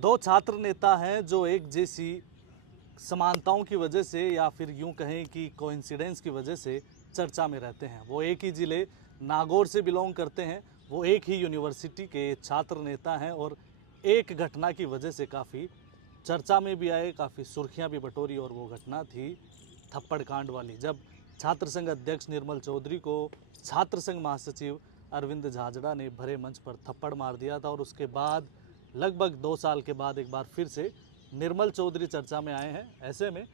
दो छात्र नेता हैं जो एक जैसी समानताओं की वजह से या फिर यूं कहें कि कोइंसिडेंस की वजह से चर्चा में रहते हैं। वो एक ही ज़िले नागौर से बिलोंग करते हैं, वो एक ही यूनिवर्सिटी के छात्र नेता हैं और एक घटना की वजह से काफ़ी चर्चा में भी आए, काफ़ी सुर्खियां भी बटोरी और वो घटना थी थप्पड़ कांड वाली, जब छात्र संघ अध्यक्ष निर्मल चौधरी को छात्र संघ महासचिव अरविंद झाझड़ा ने भरे मंच पर थप्पड़ मार दिया था। और उसके बाद लगभग 2 साल के बाद एक बार फिर से निर्मल चौधरी चर्चा में आए हैं। ऐसे में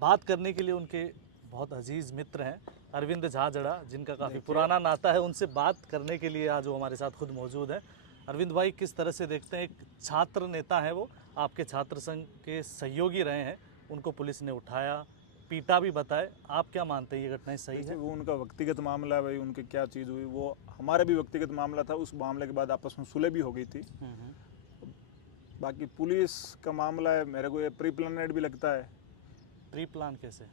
बात करने के लिए उनके बहुत अजीज़ मित्र हैं अरविंद झाझड़ा, जिनका काफ़ी पुराना नाता है, उनसे बात करने के लिए आज वो हमारे साथ खुद मौजूद हैं। अरविंद भाई, किस तरह से देखते हैं, एक छात्र नेता है, वो आपके छात्र संघ के सहयोगी रहे हैं, उनको पुलिस ने उठाया, पीटा भी बताए, आप क्या मानते हैं ये घटनाएं सही है? वो उनका व्यक्तिगत मामला है भाई, उनके क्या चीज़ हुई वो हमारा भी व्यक्तिगत मामला था। उस मामले के बाद आपस में सुलह भी हो गई थी। बाकी पुलिस का मामला है, मेरे को ये प्री प्लानेड भी लगता है। प्री प्लान कैसे?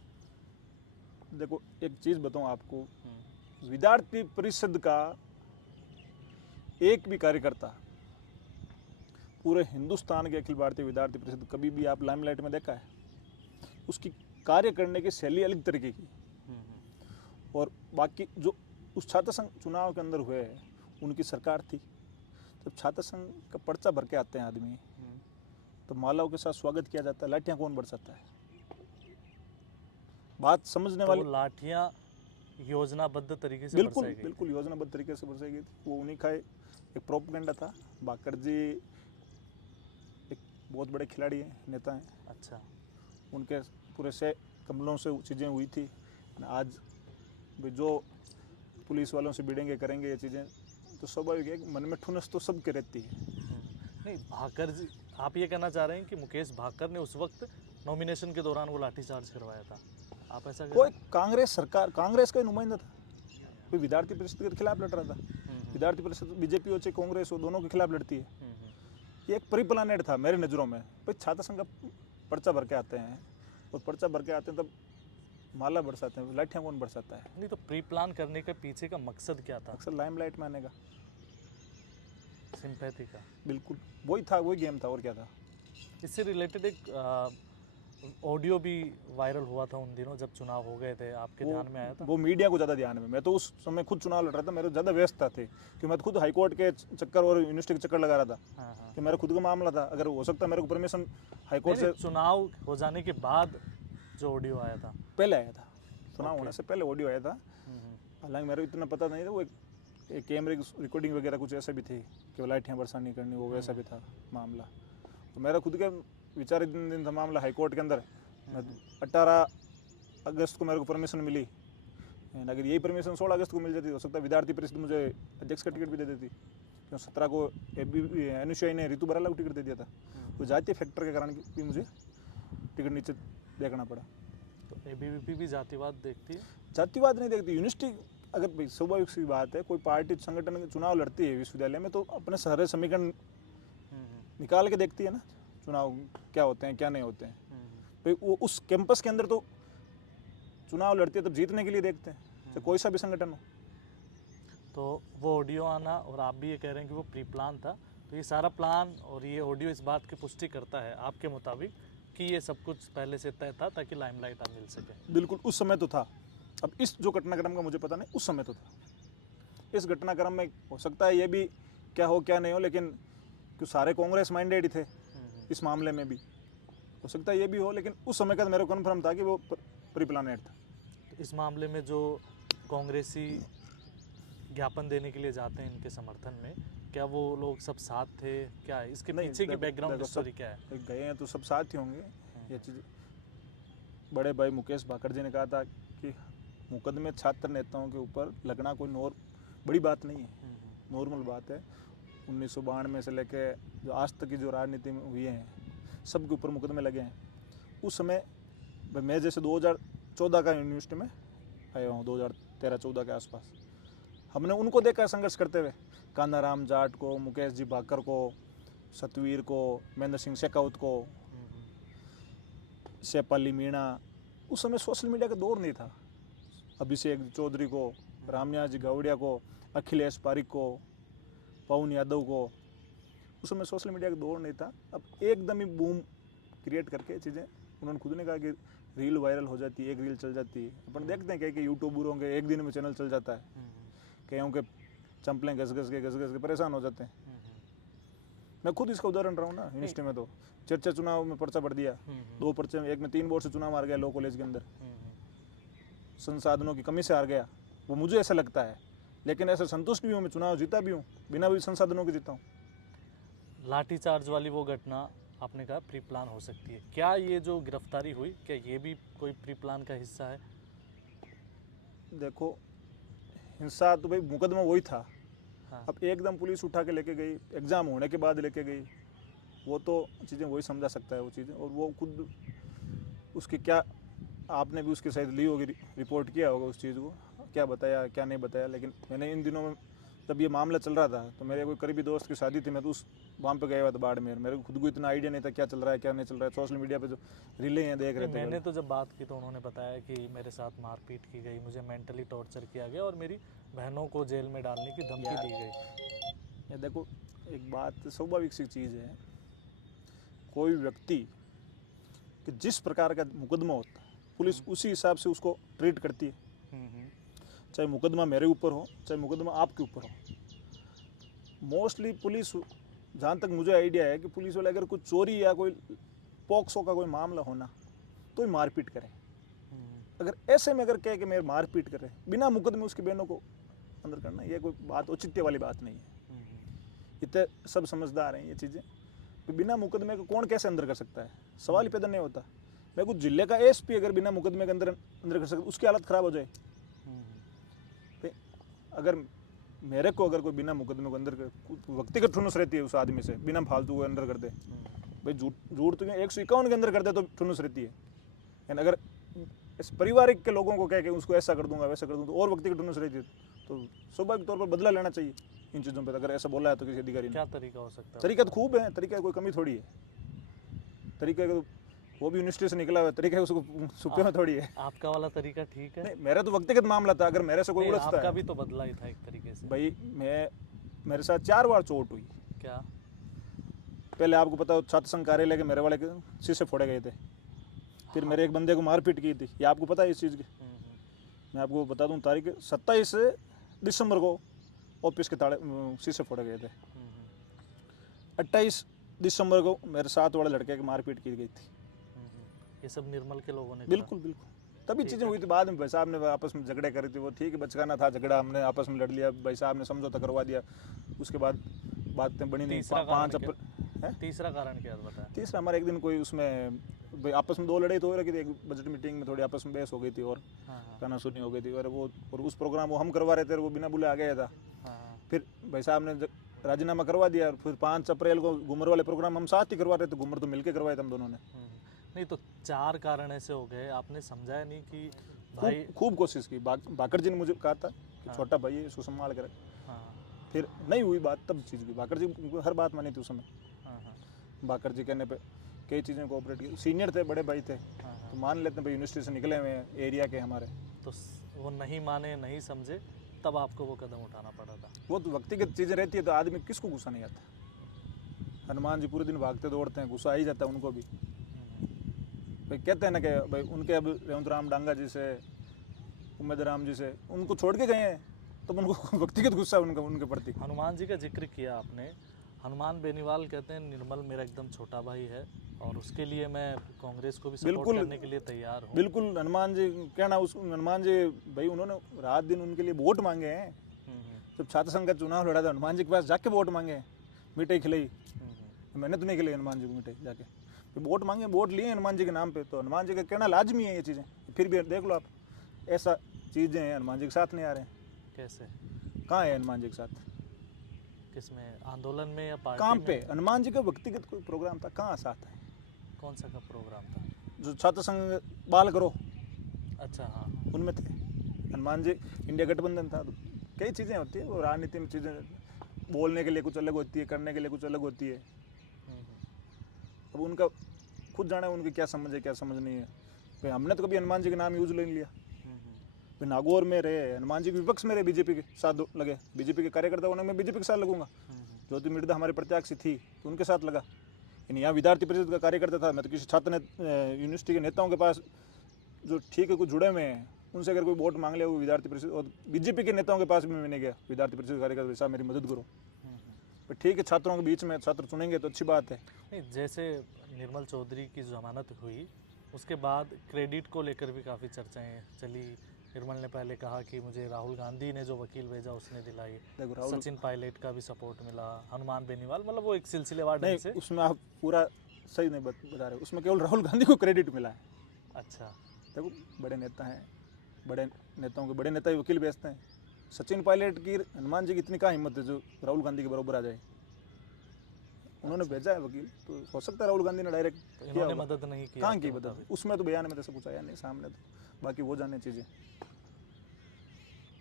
देखो एक चीज़ बताऊं आपको, विद्यार्थी परिषद का एक भी कार्यकर्ता पूरे हिंदुस्तान के अखिल भारतीय विद्यार्थी परिषद कभी भी आप लाइमलाइट में देखा है? उसकी कार्य करने की शैली अलग तरीके की। और बाकी जो उस छात्र संघ चुनाव के अंदर हुए उनकी सरकार थी, जब छात्र संघ का पर्चा भर के आते हैं आदमी तो मालाओं के साथ स्वागत किया जाता है, लाठियां कौन बरसाता है? बात समझने वाली। तो लाठियां योजनाबद्ध तरीके से बिल्कुल बरसाई गई। बिल्कुल योजनाबद्ध तरीके से बरसाई गई थी। वो उन्हीं का एक प्रोपेगेंडा था। बाकर जी एक बहुत बड़े खिलाड़ी हैं, नेता हैं। अच्छा, उनके पूरे से कमलों से चीज़ें हुई थी। आज जो पुलिस वालों से भिड़ेंगे करेंगे ये चीज़ें, तो स्वाभाविक है मन में ठुनस तो सबके रहती है। नहीं, भाकर जी, आप ये कहना चाह रहे हैं कि मुकेश भाकर ने उस वक्त नॉमिनेशन के दौरान वो लाठीचार्ज करवाया था, आप ऐसा कह कोई कांग्रेस सरकार, कांग्रेस का ही नुमाइंदा था, कोई विद्यार्थी परिषद के खिलाफ लड़ रहा था। विद्यार्थी परिषद बीजेपी हो चाहे कांग्रेस हो, दोनों के खिलाफ लड़ती है। ये एक प्री प्लानेड था मेरी नज़रों में। भाई छात्र संघ का पर्चा भर के आते हैं और पर्चा भर के आते हैं तब माला बरसाते हैं, लाठियाँ कौन बरसाता है? नहीं, तो प्री प्लान करने के पीछे का मकसद क्या था? अक्सर लाइमलाइट में आने का, सिंपैथी का। बिल्कुल वही था, वही गेम था, और क्या था। इससे रिलेटेड एक ऑडियो भी वायरल हुआ था उन दिनों जब चुनाव हो गए थे, आपके ध्यान में आया था? वो मीडिया को ज़्यादा ध्यान में, मैं तो उस समय खुद चुनाव लड़ रहा था, मेरे ज़्यादा व्यस्त था कि मैं तो खुद हाईकोर्ट के चक्कर और यूनिवर्सिटी के चक्कर लगा रहा था। हाँ। कि मेरा खुद का मामला था, अगर हो सकता मेरे को परमिशन हाईकोर्ट से। चुनाव हो जाने के बाद जो ऑडियो आया था? पहले आया था, चुनाव होने से पहले ऑडियो आया था। हालांकि मेरे को इतना पता नहीं था, वो एक कैमरे की रिकॉर्डिंग वगैरह कुछ ऐसे भी थी कि लाठियाँ बरसा नहीं करनी, वो वैसा भी था मामला। तो मेरा खुद का विचार दिन था मामला हाईकोर्ट के अंदर। 18 अगस्त को मेरे को परमिशन मिली, अगर यही परमिशन 16 अगस्त को मिल जाती हो सकता है विद्यार्थी परिषद मुझे अध्यक्ष का टिकट भी दे देती, क्योंकि 17 को एनयूसीआई ने रितु बराला को टिकट दे दिया था। तो जातीय फैक्टर के कारण भी मुझे टिकट नीचे देखना पड़ा। तो एबीवीपी भी जातिवाद देखती है? जातिवाद नहीं देखती। यूनिवर्सिटी अगर भाई स्वाभाविक सी बात है, कोई पार्टी संगठन चुनाव लड़ती है विश्वविद्यालय में तो अपने सारे समीकरण निकाल के देखती है ना, चुनाव क्या होते हैं क्या नहीं होते हैं। भाई वो उस कैंपस के अंदर तो चुनाव लड़ती है तो जीतने के लिए देखते हैं, चाहे कोई सा भी संगठन हो। तो वो ऑडियो आना और आप भी ये कह रहे हैं कि वो प्री प्लान था, तो ये सारा प्लान और ये ऑडियो इस बात की पुष्टि करता है आपके मुताबिक कि ये सब कुछ पहले से तय था ताकि लाइमलाइट आप मिल सके? बिल्कुल, उस समय तो था। अब इस जो घटनाक्रम का मुझे पता नहीं, उस समय तो था। इस घटनाक्रम में हो सकता है ये भी क्या हो क्या नहीं हो, लेकिन क्यों सारे कांग्रेस माइंडेड ही थे इस मामले में भी, हो सकता है ये भी हो, लेकिन उस समय का मेरे को कन्फर्म था कि वो प्री प्लानेड था। तो इस मामले में जो कांग्रेसी ज्ञापन देने के लिए जाते हैं इनके समर्थन में, क्या वो लोग सब साथ थे? क्या है इसके पीछे की बैकग्राउंड स्टोरी क्या है? गए हैं तो सब साथ ही होंगे। ये चीज़ बड़े भाई मुकेश भाकर जी ने कहा था कि मुकदमे छात्र नेताओं के ऊपर लगना कोई बड़ी बात नहीं है, नॉर्मल बात है। 1992 से लेके जो आज तक की जो राजनीति में हुई हैं सबके ऊपर मुकदमे लगे हैं। उस समय मैं जैसे 2014 का यूनिवर्सिटी में आया हूँ, 2013-14 के आसपास, हमने उनको देखा संघर्ष करते हुए, कान्हाराम जाट को, मुकेश जी भाकर को, सतवीर को, महेंद्र सिंह शेखावत को, शेपाली मीणा। उस समय सोशल मीडिया का दौर नहीं था। अभिषेक चौधरी को, रामनिवास जी गौड़िया को, अखिलेश पारिक को, पवन यादव को, उस समय सोशल मीडिया का दौर नहीं था। अब एकदम ही बूम क्रिएट करके चीज़ें, उन्होंने खुद ने कहा कि रील वायरल हो जाती है, एक रील चल जाती है। अपन देखते हैं कि यूट्यूबरों के एक दिन में चैनल चल जाता है, कईयों के चंपलें घस घस के परेशान हो जाते हैं। मैं खुद इसका उदाहरण रहा हूँ ना, यूनिवर्सिटी में तो चर्चा चुनाव में पर्चा भर दिया, 2 पर्चे में, एक में 3 बोर्ड से चुनाव हार गया लॉ कॉलेज के अंदर, संसाधनों की कमी से हार गया, वो मुझे ऐसा लगता है। लेकिन ऐसा संतुष्ट भी हूँ, मैं चुनाव जीता भी हूँ, बिना भी संसाधनों के जीता हूँ। लाठीचार्ज वाली वो घटना आपने कहा प्री प्लान हो सकती है, क्या ये जो गिरफ्तारी हुई क्या ये भी कोई प्री प्लान का हिस्सा है? देखो, हिंसा तो भाई मुकदमा वही था। हाँ। अब एकदम पुलिस उठा के लेके गई, एग्ज़ाम होने के बाद लेके गई, वो तो चीज़ें वही समझा सकता है वो चीज़ें। और वो खुद उसकी क्या, आपने भी उसके शायद ली होगी, रिपोर्ट किया होगा उस चीज़ को, क्या बताया क्या नहीं बताया। लेकिन मैंने इन दिनों में जब ये मामला चल रहा था तो मेरे कोई करीबी दोस्त की शादी थी, मैं तो उस वहाँ पे गया हुआ था बाड़मेर। मेरे को खुद को इतना आइडिया नहीं था क्या चल रहा है क्या नहीं चल रहा है। सोशल मीडिया पे जो रीलें हैं देख रहे थे। मैंने तो जब बात की तो उन्होंने बताया कि मेरे साथ मारपीट की गई, मुझे मेंटली टॉर्चर किया गया और मेरी बहनों को जेल में डालने की धमकी दी गई। ये देखो, एक बात स्वाभाविक सी चीज़ है, कोई व्यक्ति कि जिस प्रकार का मुकदमा होता है पुलिस उसी हिसाब से उसको ट्रीट करती है। चाहे मुकदमा मेरे ऊपर हो, चाहे मुकदमा आपके ऊपर हो। मोस्टली पुलिस, जहाँ तक मुझे आइडिया है कि पुलिस वाले अगर कोई चोरी या कोई पॉक्सो का कोई मामला होना तो ही मारपीट करें। अगर ऐसे में अगर कहे कि मेरे मारपीट करे बिना मुकदमे उसकी बहनों को अंदर करना, ये कोई बात औचित्य वाली बात नहीं है। इतने सब समझदार हैं ये चीज़ें, बिना मुकदमे को कौन कैसे अंदर कर सकता है, सवाल ही पैदा नहीं होता। मैं कुछ जिले का एसपी अगर बिना मुकदमे के अंदर कर सकता, उसकी हालत ख़राब हो जाए। अगर मेरे को अगर कोई बिना मुकदमे को अंदर कर, व्यक्तिगत ठुनस रहती है उस आदमी से, बिना फालतू को अंदर कर दे, भाई झूठ तो 151 के अंदर कर दे तो ठुनस रहती है। यानी अगर इस पारिवारिक के लोगों को कह के उसको ऐसा कर दूंगा वैसा कर दूंगा तो और व्यक्तिगत ठुनस रहती है, तो स्वाभाविक तौर पर बदला लेना चाहिए इन चीज़ों पर। अगर ऐसा बोला है तो किसी अधिकारी ने, क्या तरीका हो सकता है? तरीका तो खूब है, तरीका कोई कमी थोड़ी है। तरीका तो वो भी यूनिवर्सिटी से निकला हुआ तरीका है, उसको छुपे में थोड़ी है। आपका वाला तरीका ठीक है? नहीं, मेरा तो व्यक्तिगत मामला था। अगर मेरे से कोई उलझता आपका है, भी तो बदला ही था एक तरीके से। भाई मेरे साथ 4 बार चोट हुई। क्या? पहले आपको पता हो छात्र संघ कार्यालय के मेरे वाले के शीशे फोड़े गए थे, फिर मेरे एक बंदे को मारपीट की थी, ये आपको पता है इस चीज़ की। मैं आपको बता दूं, तारीख 27 दिसंबर को ऑफिस के ताले शीशे फोड़े गए थे। 28 दिसंबर को मेरे साथ वाले लड़के की मारपीट की गई थी। ये सब निर्मल के लोगों ने करा? बिल्कुल बिल्कुल, तभी चीज़ें हुई थी। बाद में भाई साहब ने आपस में झगड़े करे थे, वो ठीक है बचकाना था झगड़ा, हमने आपस में लड़ लिया, भाई साहब ने समझौता करवा दिया, उसके बाद बातें बनी नहीं। तीसरा 5 कारण अप्रैल है। तीसरा कारण क्या बताया? तीसरा हमारे एक दिन कोई उसमें भाई आपस में 2 लड़ाई तो हो रही थी, एक बजट मीटिंग में थोड़ी आपस में बहस हो गई थी और कानासुनी हो गई थी। और उस प्रोग्राम वो हम करवा रहे थे और वो बिना बुलाए आ गया था। फिर भाई साहब ने राजीनामा करवा दिया और फिर 5 अप्रैल को घूमर वाले प्रोग्राम हम साथ ही करवा रहे थे, घूमर तो मिलके करवाए थे हम दोनों ने। नहीं तो 4 कारण ऐसे हो गए, आपने समझाया नहीं कि भाई? खूब कोशिश की। बाकर जी ने मुझे कहा था कि छोटा भाई है, इसको संभाल कर रख। फिर नहीं हुई बात, तब चीज़ की बाकर जी हर बात मानी थी उस समय। बाकर जी कहने पे कई चीज़ें कोऑपरेट की, सीनियर थे, बड़े भाई थे, तो मान लेते हैं भाई यूनिवर्सिटी से निकले हुए हैं, एरिया के हमारे। तो वो नहीं माने, नहीं समझे, तब आपको वो कदम उठाना पड़ा था। वो तो व्यक्तिगत चीज़ें रहती है तो आदमी किसको गुस्सा नहीं आता। हनुमान जी पूरे दिन भागते दौड़ते हैं, गुस्सा आ ही जाता है उनको भी। भाई कहते हैं ना कि भाई उनके अब रेवंत राम डांगा जी से, उम्मेद राम जी से उनको छोड़ के गए हैं, तो उनको व्यक्तिगत गुस्सा उनके प्रति। हनुमान जी का जिक्र किया आपने, हनुमान बेनीवाल कहते हैं निर्मल मेरा एकदम छोटा भाई है और उसके लिए मैं कांग्रेस को भी सपोर्ट करने के लिए तैयार हूँ। बिल्कुल, हनुमान जी कहना, उस हनुमान जी भाई उन्होंने रात दिन उनके लिए वोट मांगे हैं। जब छात्र संघ का चुनाव लड़ा था हनुमान जी के पास जाके वोट मांगे हैं, मिठाई खिलाई। मैंने तो नहीं खिलाई हनुमान जी को मिठाई, जाके फिर वोट मांगे, वोट लिए हनुमान जी के नाम पे। तो हनुमान जी का कहना लाजमी है ये चीज़ें। फिर भी देख लो आप, ऐसा चीज़ें हैं हनुमान जी के साथ नहीं आ रहे हैं। कैसे? कहाँ है हनुमान जी के साथ? किसमें? आंदोलन में या पार्टी काम में? पे हनुमान जी का व्यक्तिगत कोई प्रोग्राम था, कहाँ साथ है? कौन सा का प्रोग्राम था? जो छात्र संघ बाल करो, अच्छा हाँ, उनमें थे हनुमान जी। इंडिया गठबंधन था। तो कई चीज़ें होती है, वो राजनीति में चीज़ें बोलने के लिए कुछ अलग होती है, करने के लिए कुछ अलग होती है। अब उनका खुद जाना है उनकी क्या समझ है क्या समझ नहीं है। भाई हमने तो कभी हनुमान जी के नाम यूज नहीं लिया। भाई नागौर में रहे, हनुमान जी के विपक्ष में रहे, बीजेपी के साथ लगे, बीजेपी के कार्यकर्ता होने में बीजेपी के साथ लगूंगा। ज्योति मृदा हमारे प्रत्याशी थी तो उनके साथ लगा। यानी यहाँ विद्यार्थी परिषद का कार्यकर्ता था, मैं तो किसी छात्र यूनिवर्सिटी के नेताओं के पास जो ठीक है कुछ जुड़े हुए हैं उनसे अगर कोई वोट मांग ले वो विद्यार्थी परिषद, और बीजेपी के नेताओं के पास भी मैंने गया विद्यार्थी परिषद कार्यकर्ता, साहब मेरी मदद करो। पर ठीक है, छात्रों के बीच में छात्र चुनेंगे तो अच्छी बात है। नहीं, जैसे निर्मल चौधरी की जमानत हुई उसके बाद क्रेडिट को लेकर भी काफ़ी चर्चाएं चली। निर्मल ने पहले कहा कि मुझे राहुल गांधी ने जो वकील भेजा उसने दिलाई, देखो राहुल, सचिन पायलट का भी सपोर्ट मिला, हनुमान बेनीवाल, मतलब वो एक सिलसिलेवार नहीं ढंग से। उसमें आप पूरा सही नहीं बता रहे, उसमें केवल राहुल गांधी को क्रेडिट मिला है। अच्छा, देखो बड़े नेता हैं, बड़े नेताओं के बड़े नेता ही वकील भेजते हैं। सचिन पायलट की, हनुमान जी की इतनी कहाँ हिम्मत है जो राहुल गांधी के बराबर आ जाए। उन्होंने भेजा है वकील, तो हो सकता है राहुल गांधी ने डायरेक्ट तो किया इन्होंने होगा। मदद नहीं की कहाँ आपके की मदद, मुताबिक? उसमें तो बयान में तो ऐसा कुछ आया नहीं सामने, तो बाकी वो जाने चीज़ें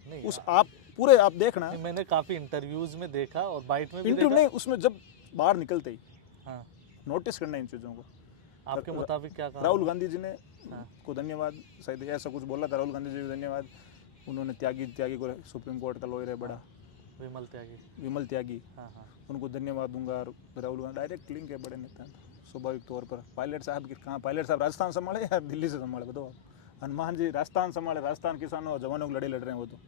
नहीं, उस आप पूरे आप देखना। नहीं, मैंने काफ़ी इंटरव्यूज में देखा और बाइट में भी इंटरव्यू देखा। नहीं, उसमें जब बाहर निकलते ही हाँ, नोटिस करना इन चीज़ों को। आपके मुताबिक क्या कहा? राहुल गांधी जी ने हाँ। को धन्यवाद, शायद ऐसा कुछ बोला था राहुल गांधी जी को धन्यवाद। उन्होंने त्यागी को, सुप्रीम कोर्ट का लॉयर है बड़ा विमल त्यागी। विमल त्यागी, हाँ हाँ, उनको धन्यवाद दूंगा। और राहुल गांधी डायरेक्ट लिंक है बड़े नेता हैं, स्वाभाविक तौर पर। पायलट साहब की कहाँ, पायलट साहब राजस्थान संभाले या दिल्ली से संभाले बताओ आप? हनुमान जी राजस्थान संभाले, राजस्थान किसानों और जवानों की लड़ाई लड़ रहे हैं वो तो।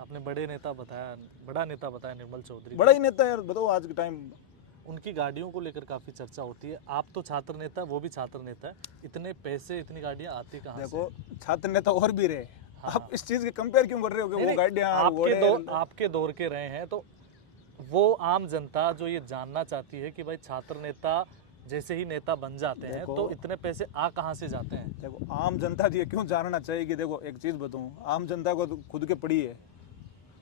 आपने बड़े नेता बताया, बड़ा नेता बताया निर्मल चौधरी। बड़ा ही नेता है यार, बताओ आज के टाइम। उनकी गाड़ियों को लेकर काफ़ी चर्चा होती है। आप तो छात्र नेता, वो भी छात्र नेता है, इतने पैसे इतनी गाड़ियाँ आती कहाँ से? देखो छात्र नेता और भी रहे, हाँ। आप इस चीज़ के कंपेयर क्यों कर रहे हो कि नहीं, वो नहीं, गाड़ियाँ आपके दौर के रहे हैं, तो वो आम जनता जो ये जानना चाहती है कि भाई छात्र नेता जैसे ही नेता बन जाते हैं देखो, तो इतने पैसे आ कहाँ से जाते हैं? देखो आम जनता ये क्यों जानना चाहिए कि देखो एक चीज़ बताऊँ, आम जनता को तो खुद के पड़ी है,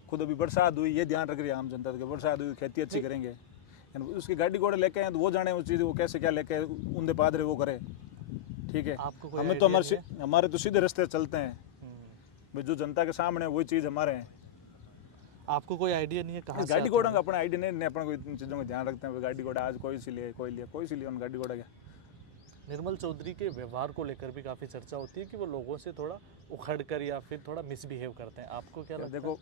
खुद अभी बरसात हुई ये ध्यान रख रही है आम जनता की, बरसात हुई खेती अच्छी करेंगे, यानी उसकी गाड़ी घोड़े लेके आए तो वो जाने उस चीज़ वो कैसे क्या लेके उनके पादरे वो करे। ठीक है, आपको कोई हमें तो idea नहीं हमारे तो सीधे रास्ते चलते हैं हम्म। भाई, जो जनता के सामने है वही चीज़ हमारे हैं। आपको कोई आइडिया नहीं है कहाँ से गाड़ी आता घोड़ा है? का अपना आइडिया नहीं, अपन को इन चीज़ों का ध्यान रखते हैं। गाड़ी घोड़ा आज कोई सी लिए कोई सी लिए उन गाड़ी घोड़ा क्या। निर्मल चौधरी के व्यवहार को लेकर भी काफ़ी चर्चा होती है कि वो लोगों से थोड़ा उखड़ कर या फिर थोड़ा मिसबिहेव करते हैं। आपको क्या लगता देखो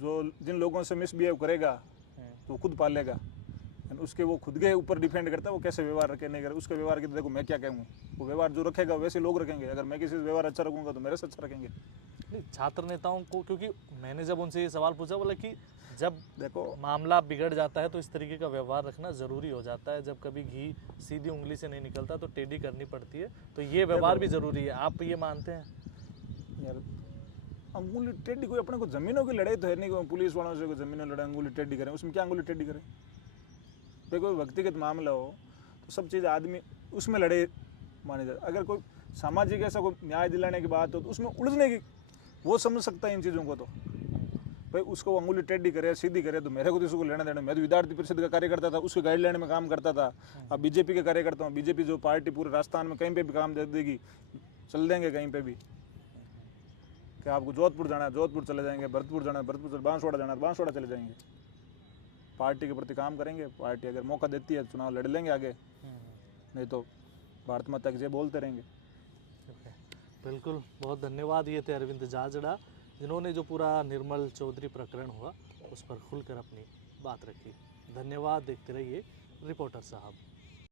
जो जिन लोगों से मिसबिहेव करेगा है? तो खुद पालेगा, यानी उसके वो खुद के ऊपर डिपेंड करता है वो कैसे व्यवहार रखे नहीं करे। उसके व्यवहार की तो देखो मैं क्या कहूँ, वो व्यवहार जो रखेगा वैसे लोग रखेंगे। अगर मैं किसी से व्यवहार अच्छा रखूँगा तो मेरे से अच्छा रखेंगे। नहीं, छात्र नेताओं को, क्योंकि मैंने जब उनसे ये सवाल पूछा, बोला कि जब देखो मामला बिगड़ जाता है तो इस तरीके का व्यवहार रखना ज़रूरी हो जाता है। जब कभी घी सीधी उंगली से नहीं निकलता तो टेढ़ी करनी पड़ती है, तो ये व्यवहार भी ज़रूरी है। आप ये मानते हैं? यार अंगुली टेढ़ी, कोई अपने को जमीनों की लड़ाई तो है नहीं कि पुलिस वालों से कोई जमीनों लड़ाई अंगुली टेढ़ी करें, उसमें क्या अंगुली टेढ़ी करें। भाई कोई व्यक्तिगत मामला हो तो सब चीज़ आदमी उसमें लड़े माने जाए। अगर कोई सामाजिक ऐसा कोई न्याय दिलाने की बात हो तो उसमें उलझने की वो समझ सकता है इन चीज़ों को। तो भाई उसको अंगुली टेढ़ी करे सीधी करे तो मेरे को तो इसको लेना देना। मैं तो विद्यार्थी परिषद का कार्यकर्ता था, उसके गाइडलाइन में काम करता था। अब बीजेपी के कार्यकर्ता हूँ, बीजेपी जो पार्टी पूरे राजस्थान में कहीं पे भी काम दे देगी चल देंगे कहीं पे भी। कि आपको जोधपुर जाना है जोधपुर चले जाएंगे, भरतपुर जाना है भरतपुर, बांसवाड़ा जाना है बांसवाड़ा चले जाएंगे। पार्टी के प्रति काम करेंगे, पार्टी अगर मौका देती है चुनाव लड़ लेंगे आगे, नहीं तो भारत माता की जय बोलते रहेंगे। बिल्कुल, बहुत धन्यवाद। ये थे अरविंद जाजड़ा, जिन्होंने जो पूरा निर्मल चौधरी प्रकरण हुआ उस पर खुलकर अपनी बात रखी। धन्यवाद। देखते रहिए रिपोर्टर साहब।